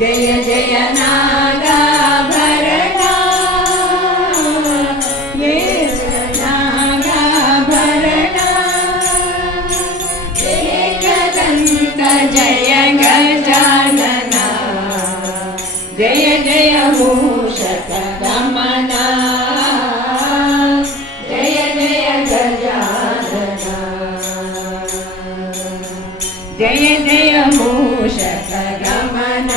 ಜಯ ಜಯ ನಾಗಾಭರಣ ನಾಗಾಭರಣ ಏಕದಂತ ಜಯ ಗಜಾನನ ಜಯ ಜಯ ಮೂಷಕ ಗಮನ ಜಯ ಜಯ ಗಜಾನನ ಜಯ ಜಯ ಮೂಷಕ ಗಮನ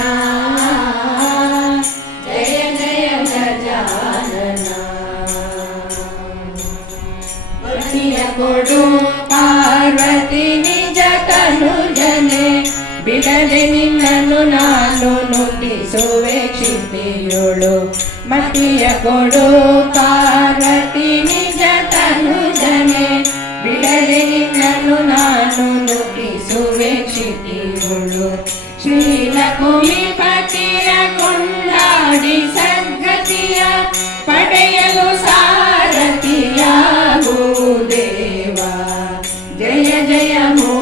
ಜಯ ಜಯ ಗಜಾನನ ವಟಿಯ ಕೊಡು ಪಾರ್ವತಿ ನಿಜ ತನುಜನೆ ಬಿಡದೆ ನಿನ್ನನ್ನು ನಾನು ನುಡಿಸುವೆ ಕ್ಷಿತಿಯೋಳು ಮತಿಯ ಕೊಡು ಪಾರ್ವತಿ ನಿಜ ತನುಜನೆ ಬಿಡದೆ ನಿನ್ನನ್ನು ನಾನು ನುಡಿಸುವೆ ಕ್ಷಿತಿಯೋಳು ಶ್ರೀಲಕುಮಿಪತಿಯ ಕೊಂಡಾಡಿ ಸದ್ಗತಿಯ ಪಡೆಯಲು ಸಾರಥಿಯಾಗು ದೇವ ಜಯ ಜಯ ಮೋ